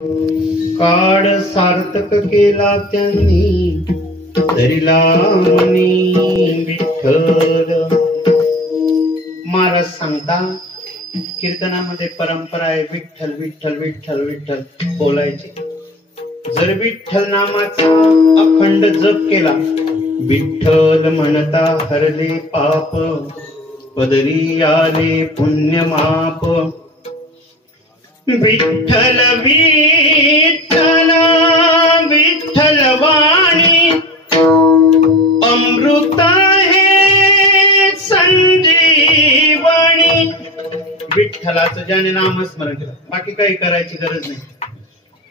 काळ सार्थक केला त्यांनी, धरिला मनी विठ्ठल. महाराज सांगता कीर्तनामध्ये परंपरा आहे विठ्ठल विठ्ठल विठ्ठल विठ्ठल बोलायची. जर विठ्ठल नामाचा अखंड जप केला, विठ्ठल म्हणता हरले पाप, पदरी आले पुण्य माप. विठ्ठल विठ्ठल विठ्ठल वाणी, अमृत हे संजीवनी. विठ्ठलाचं ज्याने नामस्मरण केलं, बाकी काही करायची गरज नाही.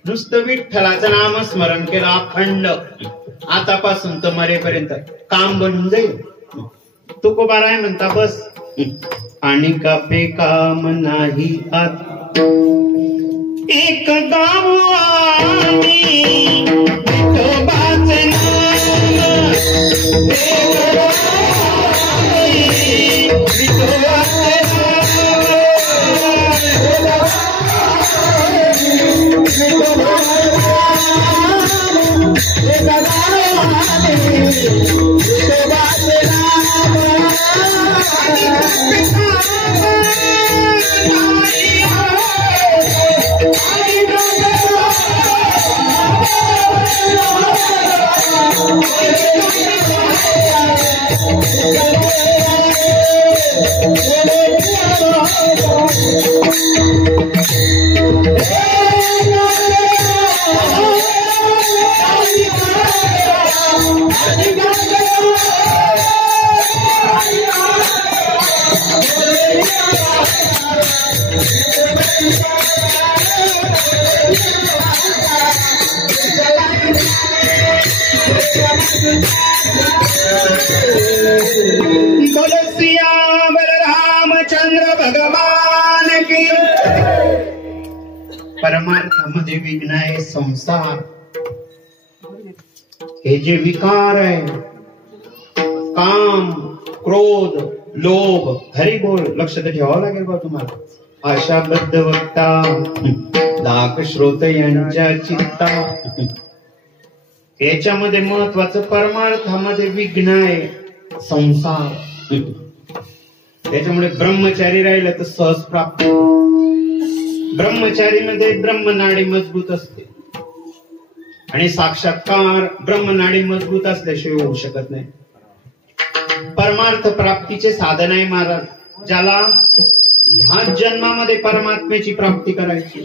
नुसतं विठ्ठलाचं नामस्मरण केलं अखंड, आतापासून तर मरेपर्यंत काम बनून जाईल. तुकोबाराय म्हणता बस आणि कापे काम नाही आत, एक गाव आणि विठोबाचे नाम, रामचंद्र भगवान की. परमार्थामध्ये विघ्न आहे संसार. हे जे विकार आहे, काम क्रोध लोभ, हरी बोल, लक्ष तर ठेवावं लागेल बा तुम्हाला. आशाबद्ध वक्ता लाख श्रोत यांच्या चित्ता. याच्यामध्ये महत्वाचं परमार्थामध्ये विघ्न आहे संसार. त्याच्यामुळे ब्रह्मचारी राहिलं तर सहज प्राप्त. ब्रह्मचारी मध्ये ब्रह्मनाडी मजबूत असते आणि साक्षात्कार ब्रह्मनाडी मजबूत असल्याशिवाय होऊ शकत नाही. परमार्थ प्राप्तीचे साधन आहे महाराज. ज्याला ह्या जन्मामध्ये परमात्म्याची प्राप्ती करायची,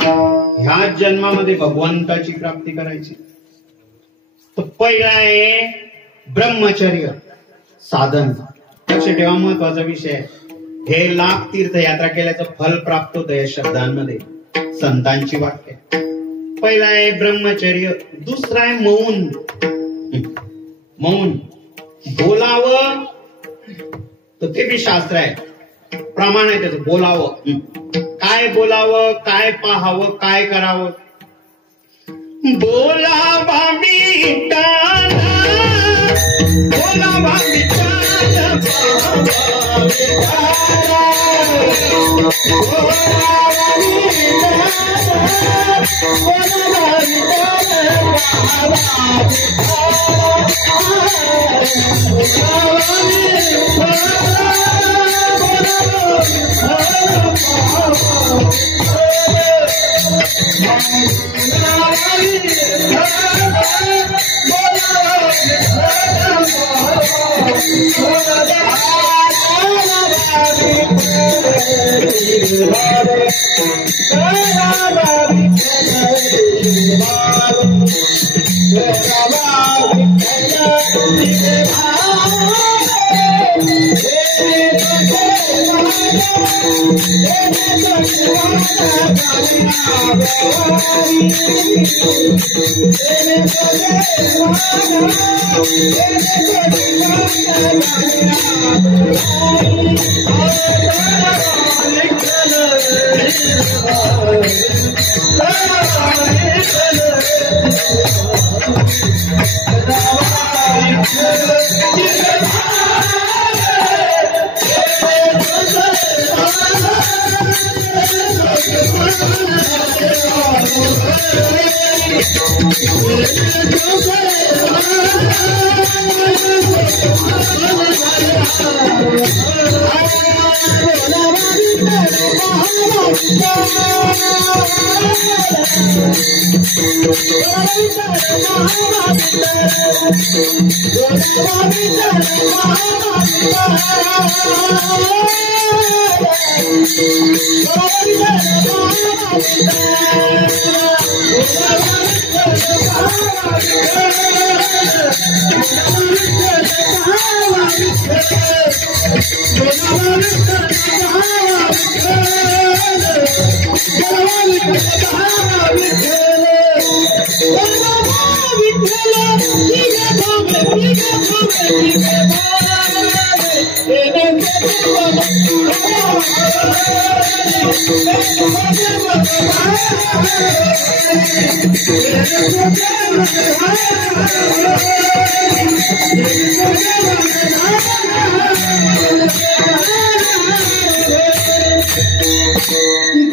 ह्या जन्मामध्ये भगवंताची प्राप्ती करायची, तर पहिला आहे ब्रह्मचर्य साधन. लक्ष ठेवा, महत्वाचा विषय आहे. हे लाख तीर्थयात्रा केल्याचं फल प्राप्त होतं या शब्दांमध्ये, संतांची वाक्य. पहिला आहे ब्रह्मचर्य, दुसरा आहे मौन. मौन बोलावं तर ते बी शास्त्र आहे, प्रमाण आहे त्याचं. बोलावं, काय बोलावं, काय पाहावं, काय करावं. बोलावा विठ्ठल, बोलावा विठ्ठल,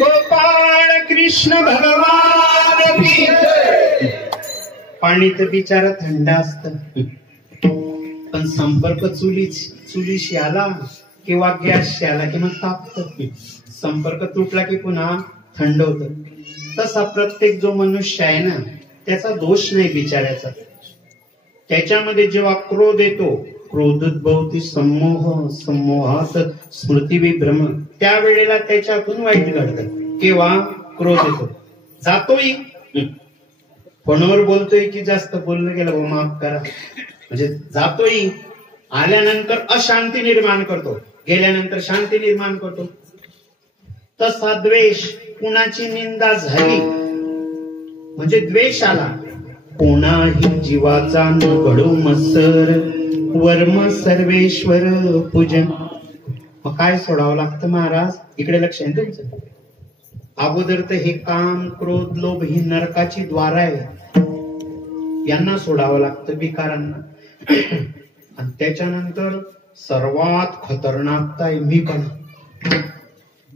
गोपाळ कृष्ण भगवान की जय. पाणी तर बिचारा थंड असत, पण संपर्क चुलीशी आला किंवा गॅसशी आला की मग तापत. संपर्क तुटला की पुन्हा थंड होत. तसा प्रत्येक जो मनुष्य आहे ना, त्याचा दोष नाही बिचाऱ्याचा. त्याच्यामध्ये जेव्हा क्रोध येतो, क्रोधोद्भवती संमोह, संमोहात स्मृती विभ्रम, त्यावेळेला त्याच्यातून वाईट घडतं. किंवा क्रोध येतो, जातोय फोनवर बोलतोय की जास्त बोललं गेलं माफ करा, म्हणजे जातोय, आल्यानंतर अशांती निर्माण करतो, गेल्यानंतर शांती निर्माण करतो. तसा द्वेष, कुणाची निंदा झाली म्हणजे द्वेष आला. कोणाही जीवाचा न घडो मत्सर, वर्म सर्वेश्वर पूजन. मग काय सोडावं लागतं महाराज? इकडे लक्ष आहे तुमचं. अगोदर तर हे काम, क्रोध, लोभ ही नरकाची द्वार आहे, यांना सोडावं लागतं, विकारांना. आणि त्याच्यानंतर सर्वात खतरनाक आहे मी पण.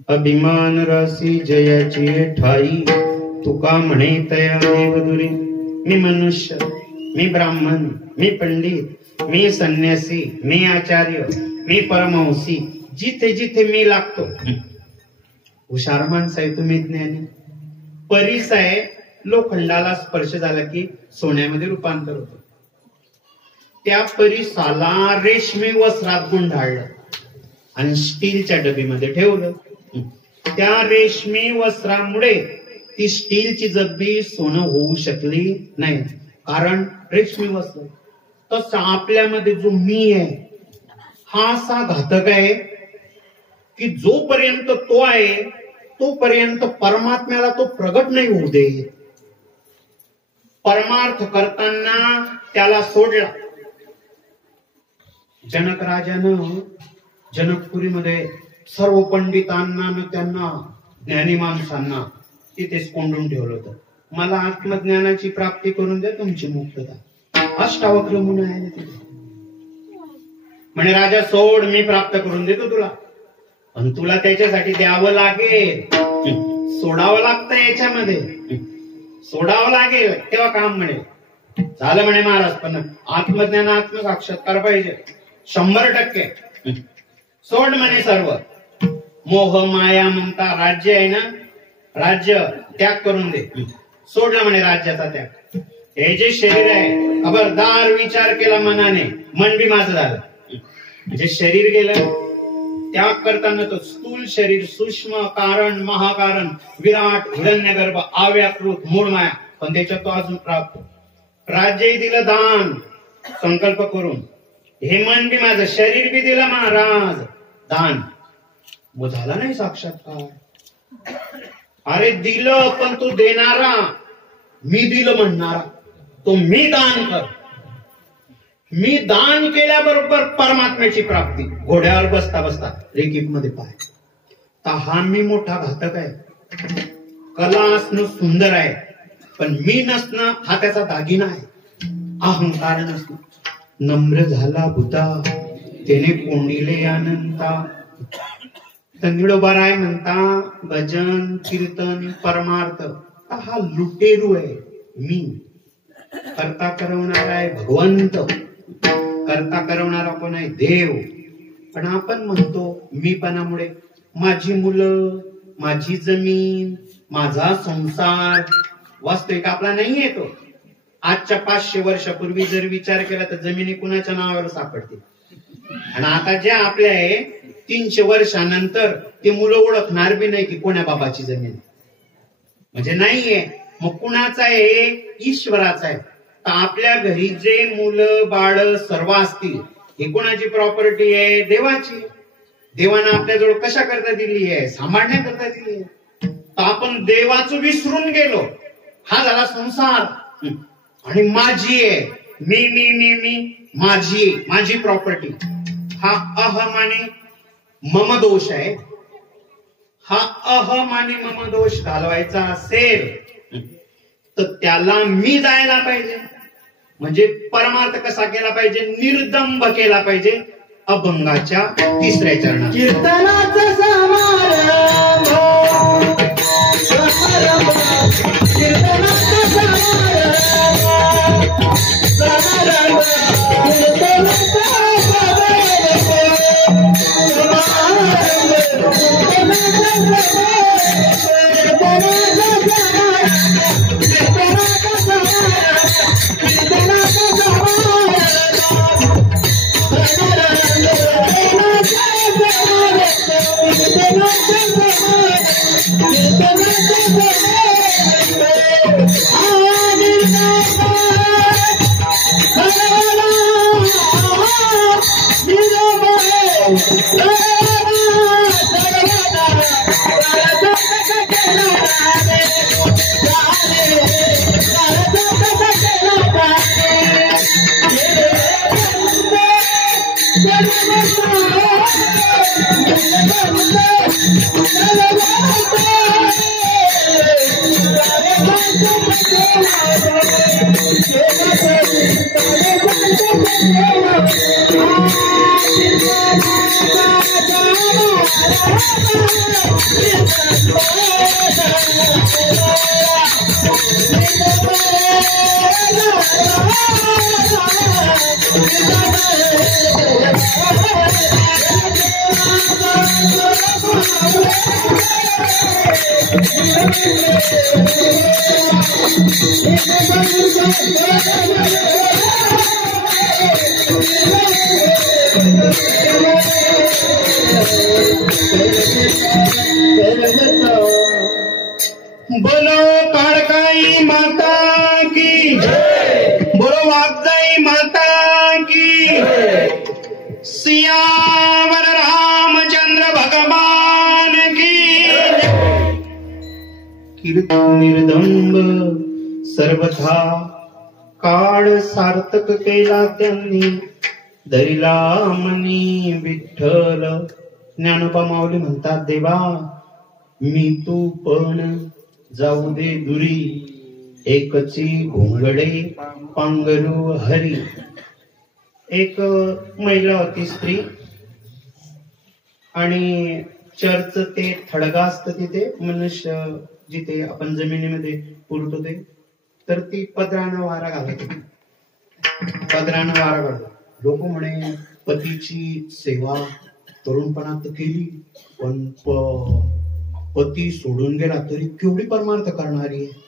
अभिमान रसी जयाची ठाई, तुका म्हणे तया देवदुरी. मी मनुष्य, मी ब्राह्मण, मी पंडित, मी संन्यासी, मी आचार्य, मी परमहंसी, जिथे जिथे मी लागतो. हुशार माणसं आहे तुम्ही, ज्ञानी. परीस आहे, लोखंडाला स्पर्श झाला की सोन्यामध्ये रूपांतर होतं. त्या परिसाला रेशमी वस्त्रात गुंडाळलं आणि स्टीलच्या डबीमध्ये ठेवलं. त्या रेशमी वस्त्रामुळे ती स्टीलची जब्बी सोनं होऊ शकली नाही, कारण रेशमी वस्त्र. तसं आपल्यामध्ये जो मी आहे हा असा घातक आहे की जोपर्यंत तो आहे तोपर्यंत परमात्म्याला तो प्रगट नाही होऊ दे. परमार्थ करताना त्याला सोडला. जनक राजानं जनकपुरीमध्ये सर्व पंडितांना, त्यांना ज्ञानी माणसांना तिथेच कोंडून ठेवलं होतं. मला आत्मज्ञानाची प्राप्ती करून द्या, तुमची मुक्तता. अष्टावक्र म्हणून आहे तिथे. म्हणे राजा सोड, मी प्राप्त करून देतो तुला, पण तुला त्याच्यासाठी द्यावं लागेल, सोडावं लागतं याच्यामध्ये, सोडावं लागेल तेव्हा काम म्हणे. झालं म्हणे महाराज, पण आत्मज्ञान, आत्मसाक्षात्कार पाहिजे 100%. सोड म्हणे सर्व. मोह माया म्हणता राज्य आहे ना, राज्य त्याग करून दे. सोडला म्हणे राज्याचा त्याग. हे जे शरीर आहे, खबरदार विचार केला मनाने, मन बी माझं झालं. म्हणजे शरीर गेलं, त्याग करताना तो स्थूल शरीर, सूक्ष्म कारण, महाकारण, विराट, हिरण्यगर्भ, अव्याकृत, मूळ माया, पण त्याच्यात तो अजून प्राप्त. राज्यही दिलं दान, संकल्प करून. हे मन बी माझं, शरीर बी दिलं महाराज दान. मग झाला नाही साक्षात्कार. अरे दिलं, पण तू देणारा, मी दिलं म्हणणारा, तो मी दान कर. मी दान केल्याबरोबर परमात्म्याची प्राप्ती. घोड्यावर बसता बसता रेकीप मध्ये पाय. तर हा मी मोठा घातक आहे. कला असणं सुंदर आहे, पण मी नसणं हा त्याचा दागिना आहे. अहंकार नसणं. नम्र झाला बुद्धा, त्याने कोंडिले अनंता. तर निडोबा राय म्हणता, भजन कीर्तन परमार्थ आता हा लुटेरू आहे मी, करता करवणारा आहे भगवंत, करता करवणारा कोण आहे देव. पण आपण म्हणतो मीपणामुळे माझी मुलं, माझी जमीन, माझा संसार. वास्तविक आपला नाही येतो. आजच्या 500 वर्षापूर्वी जर विचार केला तर जमिनी कुणाच्या नावावर सापडते, आणि आता ज्या आपल्या आहे 300 वर्षानंतर ते मुलं ओळखणार बी नाही की कोण्या बाबाची जमीन म्हणजे नाहीये. मग कुणाचा आहे? ईश्वराचा आहे. तर आपल्या घरी जे मुलं बाळ सर्व असतील ही कोणाची प्रॉपर्टी आहे? देवाची. देवानं आपल्याजवळ कशा करता दिली आहे? सांभाळण्याकरता दिली आहे. तर आपण देवाचं विसरून गेलो. हा झाला संसार. आणि माझी आहे, मी मी मी मी माझी, माझी प्रॉपर्टी. हा अहम आणि मम दोष आहे. हा अहम आणि मम दोष घालवायचा असेल तर त्याला मी जायला पाहिजे. म्हणजे परमार्थ कसा केला पाहिजे? निर्दंभ केला पाहिजे. अभंगाच्या 3ऱ्या चरणात कीर्तनाचा समारंभ, कीर्तनाचा समारंभ, बोलो काळकाई माता की, बोलो वागजाई माता की, सियावर रामचंद्र भगवान की. कीर्तन निर्दंब सर्वथा काळ सार्थक केला त्यांनी, धरिला मनी विठ्ठल. ज्ञानोबा माऊली म्हणतात, देवा मी तू पण जाऊ दे दुरी, एकची घोंगडे पांघरू हरी. एक महिला होती, स्त्री, आणि चर्च ते थडगा असतं तिथे, मनुष्य जिथे आपण जमिनीमध्ये पुरतो ते, तर ती पदरानं वारा घालत होती. पदरानं वारा घालत. लोक म्हणे पतीची सेवा तरुणपणात केली, पण पती सोडून गेला तरी केवढी परमार्थ करणारी आहे.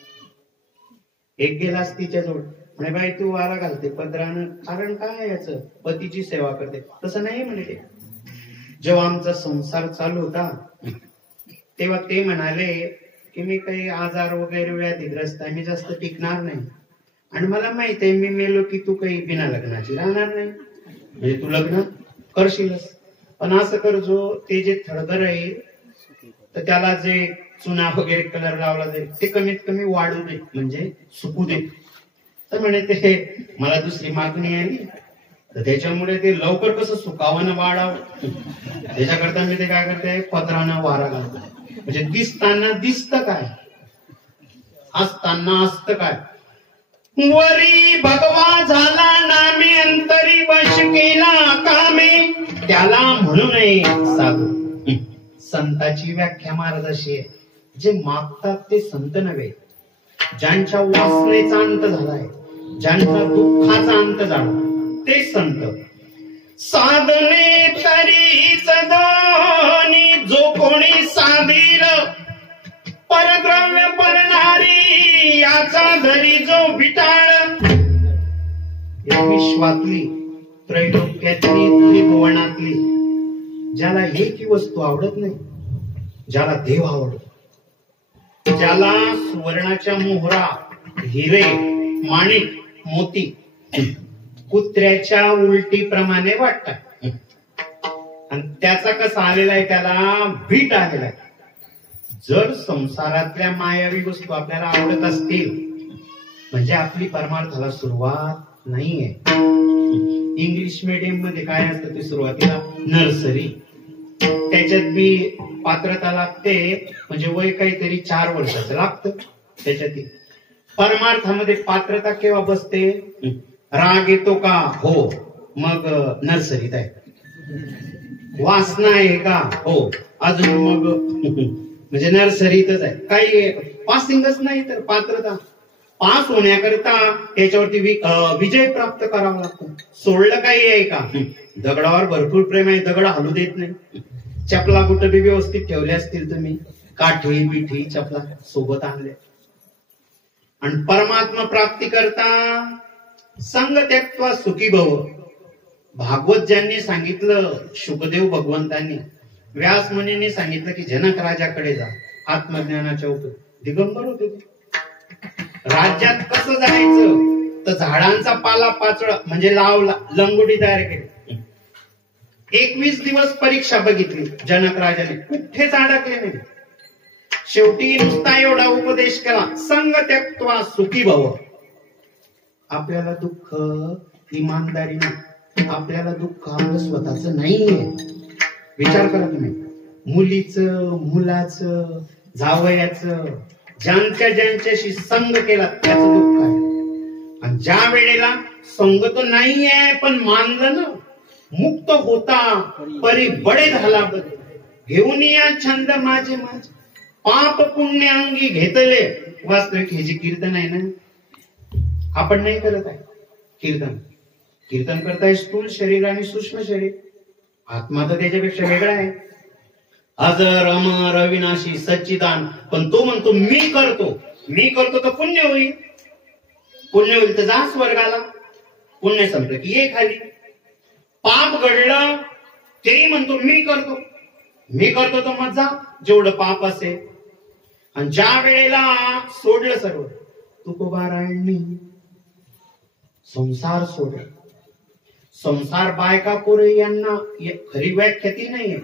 एक गेलास तिच्याजवळ, म्हणे बाई तू वारा घालते पदरानं, कारण काय याच? पतीची सेवा करते. तसं नाही म्हणे ते. जेव्हा आमचा संसार चालू होता तेव्हा ते म्हणाले की मी काही आजार वगैरे व्याधीग्रस्त आहे, मी जास्त टिकणार नाही, आणि मला माहित आहे मी मेलो की तू काही बिना लग्नाची राहणार नाही, म्हणजे तू लग्न करशीलच. पण असं कर, जो ते जे थडगर आहे तर त्याला जे चुना वगैरे कलर लावला जाईल ते कमीत कमी वाढू दे, म्हणजे सुकू दे. तर म्हणे ते मला दुसरी मागणी आली, तर त्याच्यामुळे ते लवकर कसं सुकावं ना वाढावं, त्याच्याकरता मी ते काय करते, पत्रानं वारा घालतो. म्हणजे दिसताना दिसतं काय, असताना असतं काय. वरी भगवा झाला नामे, अंतरी वश केला कामे, त्याला म्हणू नये साधू. संताची व्याख्या महाराज अशी आहे, जे मागतात ते संत नव्हे, ज्यांच्या वासनेचा अंत झालाय, ज्यांचा दुःखाचा अंत झाला, ते संत. साधने तरीच दानी जो कोणी साधील, परद्रव्य परणारी याचा धरी जो विटाळ. या विश्वातली, त्रैलोक्यातली, त्रिभुवनातली ज्याला एकही वस्तू आवडत नाही, ज्याला देव आवडतो, ज्याला सुवर्णाच्या मोहरा, हिरे, माणिक, मोती कुत्र्याच्या उलटीप्रमाणे वाटतात, आणि त्याचा कसा आलेला आहे, त्याला भीट आलेला आहे. जर संसारातल्या मायावी वस्तू आपल्याला आवडत असतील, म्हणजे आपली परमार्थाला सुरुवात नाहीये. इंग्लिश मीडियम मध्ये काय असतं, ते सुरुवातीला नर्सरी, त्याच्यात बी पात्रता लागते, म्हणजे वय काहीतरी 4 वर्षाचं लागतं. त्याच्यात परमार्थामध्ये पात्रता केव्हा बसते, राग येतो का, हो, मग नर्सरीत आहे. वासना आहे का, हो, अजून मग म्हणजे नर्सरीतच आहे. काही पासिंगच नाही, तर पात्रता. पास होण्याकरता त्याच्यावरती विजय प्राप्त करावा लागतो. सोडलं काही आहे का, दगडावर भरपूर प्रेम आहे, दगड हलू देत नाही. चपला कुठं बी व्यवस्थित ठेवल्या असतील तुम्ही, काठी बिठी चपला सोबत आणल्या. आणि परमात्मा प्राप्ती करता संग त्यक्त्वा सुखी भव. भागवत ज्यांनी सांगितलं, शुकदेव भगवंतांनी, व्यास मुनींनी सांगितलं की जनक राजाकडे जा, आत्मज्ञानाच्या उपयोग. दिगंबर होते ते. राज्यात कसं जायचं, तर झाडांचा पाला पाचळा म्हणजे लावला, लंगोटी तयार केली. 21 दिवस परीक्षा बघितली जनक राजाने, कुठेच अडकले नाही. शेवटी नुसता एवढा उपदेश केला, संग त्यक्त्वा सुखी भव. आपल्याला दुःख इमानदारीने, आपल्याला दुःख आपलं स्वतःच नाहीये. विचार करा तुम्ही, मुलीचं, मुलाचं, जावयाचं, ज्यांच्याशी संग केला त्याचं दुःख आहे. आणि ज्या वेळेला संग तर नाहीये पण मानलं ना, मुक्त होता परी बडे झाला बदल. घेऊन या छंद माझे माझे, पाप पुण्य अंगी घेतले. वास्तविक हे जे कीर्तन आहे ना, आपण नाही करत आहे कीर्तन. कीर्तन करताय स्थूल शरीर आणि सूक्ष्म शरीर. आत्मा तर त्याच्यापेक्षा वेगळा आहे, अजर अमर अविनाशी सच्चिदान. पण तो म्हणतो मी करतो, मी करतो तर पुण्य होईल, पुण्य होईल तर जा स्वर्गाला. पुण्य संपलं की ये खाली. पाप घडलं तेही म्हणतो मी करतो, मी करतो तर मग जा जेवढं पाप असेल. आणि ज्या वेळेला सोडलं सर्व, तुकोबारायांनी संसार सोडला. संसार बायका पोरे यांना खरी व्याख्या ती नाहीये,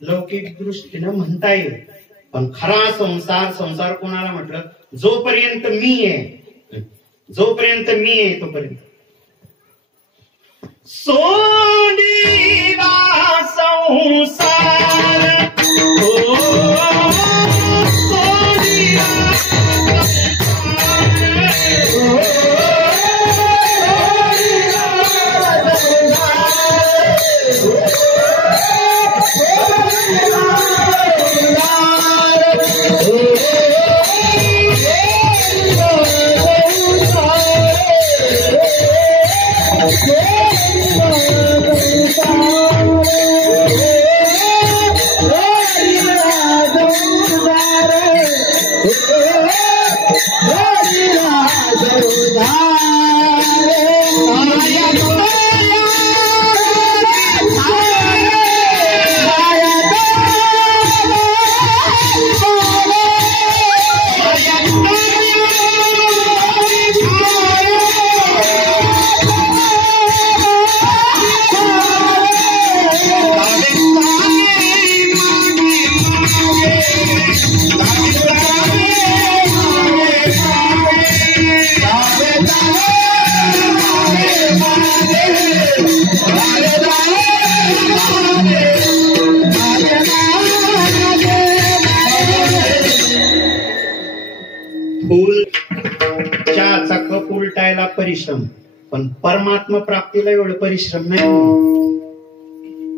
लौकिक दृष्टीनं म्हणता येईल. पण खरा संसार, संसार कोणाला म्हटलं, जोपर्यंत मी आहे, जोपर्यंत मी आहे तोपर्यंत. सोडीला संसार, परिश्रम, पण परमात्मा प्राप्तीला एवढं परिश्रम नाही.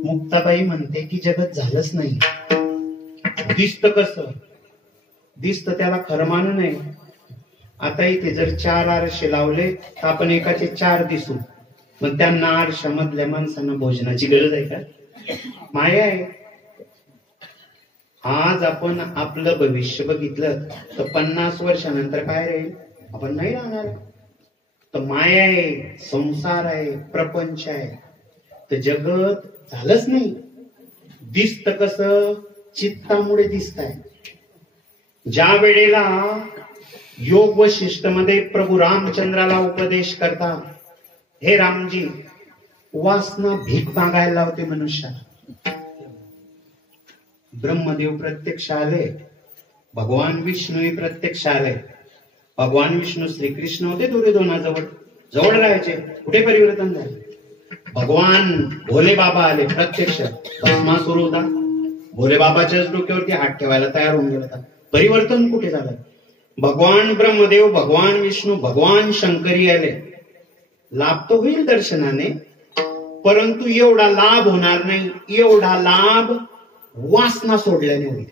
मुक्ताबाई म्हणते की जगत झालंच नाही. दिसत कसं दिसत, त्याला खरं मानू नये. आता इथे जर 4 आरशे लावले तर आपण एकाचे 4 दिसू, मग त्यांना आरशामधल्या माणसांना भोजनाची गरज आहे का? माया आहे. आज आपण आपलं भविष्य बघितलं तर 50 वर्षानंतर काय राहील आपण नाही राहणार. तर माया आहे, संसार आहे, प्रपंच आहे. तर जगत झालंच नाही. दिसत कसं? चित्तामुळे दिसत आहे. ज्या वेळेला योग वशिष्ठ मध्ये प्रभू रामचंद्राला उपदेश करता, हे रामजी, वासना भीक मागायला लावते मनुष्याला. ब्रह्मदेव प्रत्यक्ष आले, भगवान विष्णूही प्रत्यक्ष आले. भगवान विष्णू श्रीकृष्ण होते दुर्योधनाजवळ, जवळ राहायचे. कुठे परिवर्तन झाले? भगवान भोले बाबा आले प्रत्यक्ष. भस्मासुर होता, भोले बाबाच्याच डोक्यावरती हात ठेवायला तयार होऊन गेला. परिवर्तन कुठे झालं? भगवान ब्रह्मदेव, भगवान विष्णू, भगवान शंकरी आले. लाभ तो होईल दर्शनाने, परंतु एवढा लाभ होणार नाही. एवढा लाभ वासना सोडल्याने होईल,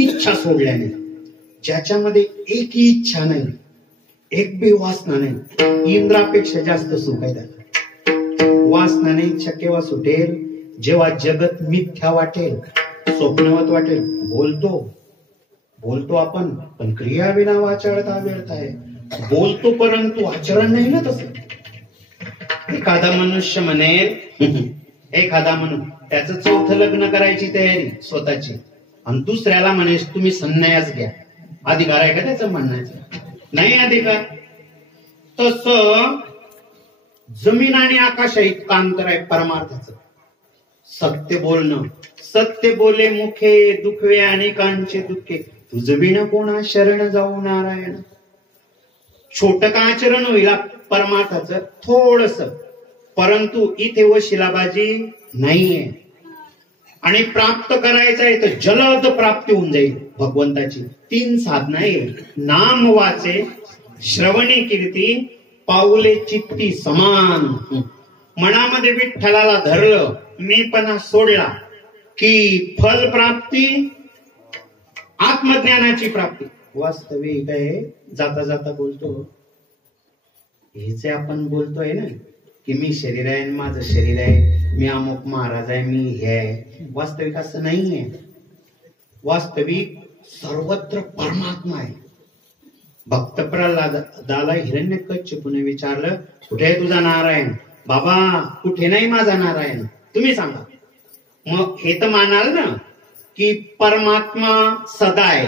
इच्छा सोडल्याने. ज्याच्यामध्ये एकही इच्छा नाही, एक बी वासना नाही, इंद्रापेक्षा जास्त सुख आहे त्याला. वासना नाही, इच्छा केव्हा सुटेल? जेव्हा जगत मिथ्या वाटेल, स्वप्नवत वाटेल. बोलतो आपण, पण क्रिया विना वाचाळता व्यर्थ आहे. बोलतो परंतु आचरण नाही ना तसं. एखादा मनुष्य म्हणेल, एखादा म्हणून त्याचं 4थं लग्न करायची तयारी स्वतःची, आणि दुसऱ्याला म्हणेस तुम्ही संन्यास घ्या. अधिकार आहे का त्याचं म्हणण्याचं? नाही अधिकार. तसं जमीन आणि आकाश इतकं अंतर आहे परमार्थाचं. सत्य बोलणं, सत्य बोले मुखे, दुखवे अनेकांचे दुःखे, तुझ विण कोणा शरण जाऊ नारायण. छोट का आचरण होईल परमार्थाचं थोडस, परंतु इथे वशिलाबाजी नाहीये. आणि प्राप्त करायचं आहे तर जलद प्राप्ती होऊन जाईल भगवंताची. 3 साधना आहे: नाम वाचे, श्रवणे कीर्ती, पाऊले चित्ती समान. मनामध्ये विठ्ठलाला धरलं, मीपणा सोडला की फल प्राप्ती, आत्मज्ञानाची प्राप्ती. वास्तविक आहे. जाता जाता बोलतो, हे जे आपण बोलतोय ना की मी शरीर आहे, माझं शरीर आहे, मी अमुक महाराज आहे, मी हे आहे. वास्तविक असं नाहीये. वास्तविक सर्वत्र परमात्मा आहे. भक्त प्रल्हादाला हिरण्यकश्यपूने विचारलं, कुठे आहे तुझा नारायण? बाबा कुठे नाही माझा नारायण, तुम्ही सांगा. मग हे तर मानाल ना की परमात्मा सदा आहे,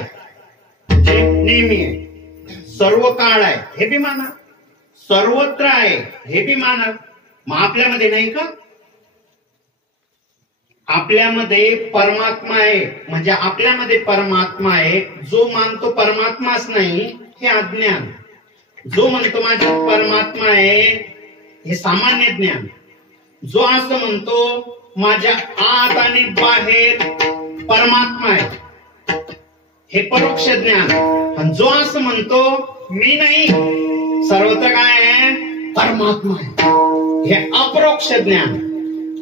जे नेहमी आहे, सर्व काळ आहे, हे बी माना. सर्वत्र आहे, हे बी माना. मग आपल्यामध्ये नाही का? आपल्यामध्ये परमात्मा आहे, म्हणजे आपल्यामध्ये परमात्मा आहे. जो मानतो परमात्माच नाही, हे अज्ञान. जो म्हणतो माझा परमात्मा आहे, हे सामान्य ज्ञान. जो असं म्हणतो माझ्या आत आणि बाहेर परमात्मा आहे, हे परोक्ष ज्ञान. आणि जो असं म्हणतो मी नाही, सर्वत्र काय आहे? परमात्मा आहे, हे अपरोक्ष ज्ञान.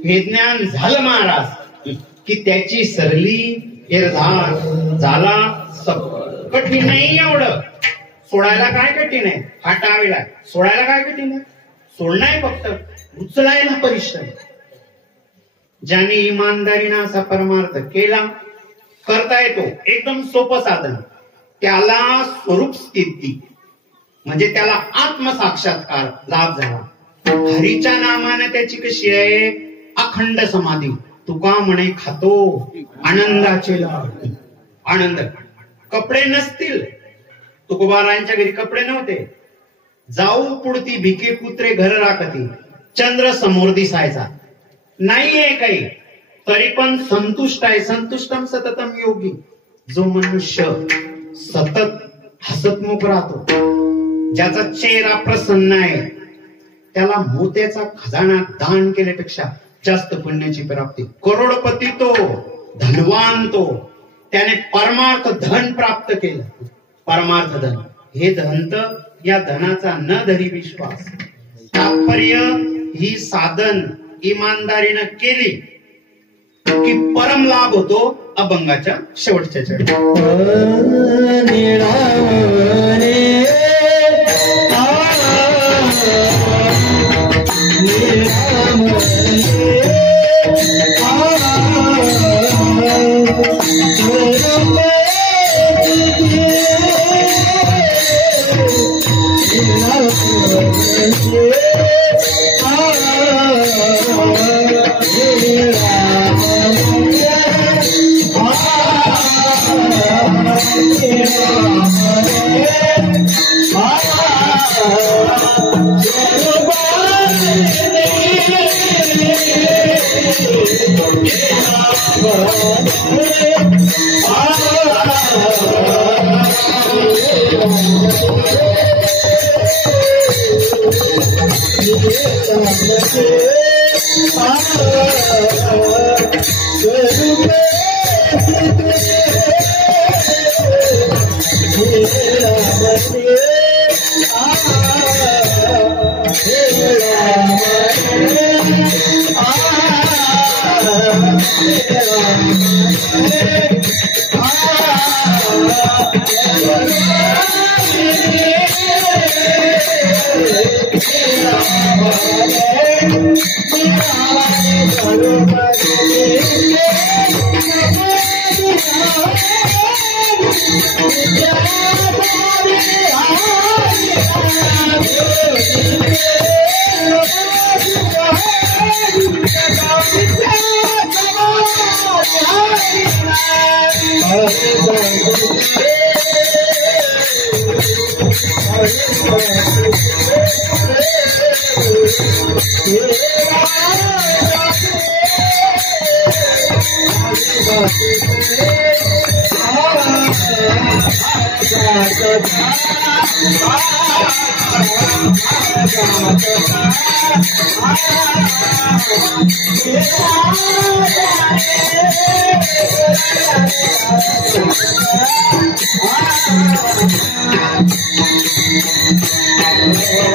हे ज्ञान झालं महाराज की त्याची सरली झाला. कठीण नाही एवढं. सोडायला काय कठीण आहे? हटावेला. सोडायला काय कठीण आहे? सोडणं आहे फक्त, उचलायला परिश्रम. ज्याने इमानदारीने असा परमार्थ केला, करता येतो. एकदम सोपं साधन. त्याला स्वरूप स्थिती म्हणजे त्याला आत्मसाक्षात्कार लाभ झाला. हरीच्या नामाने त्याची कशी आहे? अखंड समाधी. तुका म्हणे खातो आनंदाचे लाड. आनंद. कपडे नसतील, तुकोबारायांच्या घरी कपडे नव्हते. जाऊ पुढती भिके कुत्रे घर राखती. चंद्र समोर दिसायचा नाहीये काही, तरी पण संतुष्ट आहे. संतुष्टम सततम योगी. जो मनुष्य सतत हसतमुख राहतो, ज्याचा चेहरा प्रसन्न आहे, त्याला मोत्याचा खजाना दान केल्यापेक्षा जास्त पुण्याची प्राप्ती. करोडपती तो, धनवान तो, त्याने परमार्थ धन प्राप्त केलं. परमार्थ धन हे धन, तर या धनाचा न धरी विश्वास. तात्पर्य ही साधन इमानदारीनं केली की परम लाभ होतो अभंगाच्या शेवटच्या चरणी.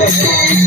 Thank you.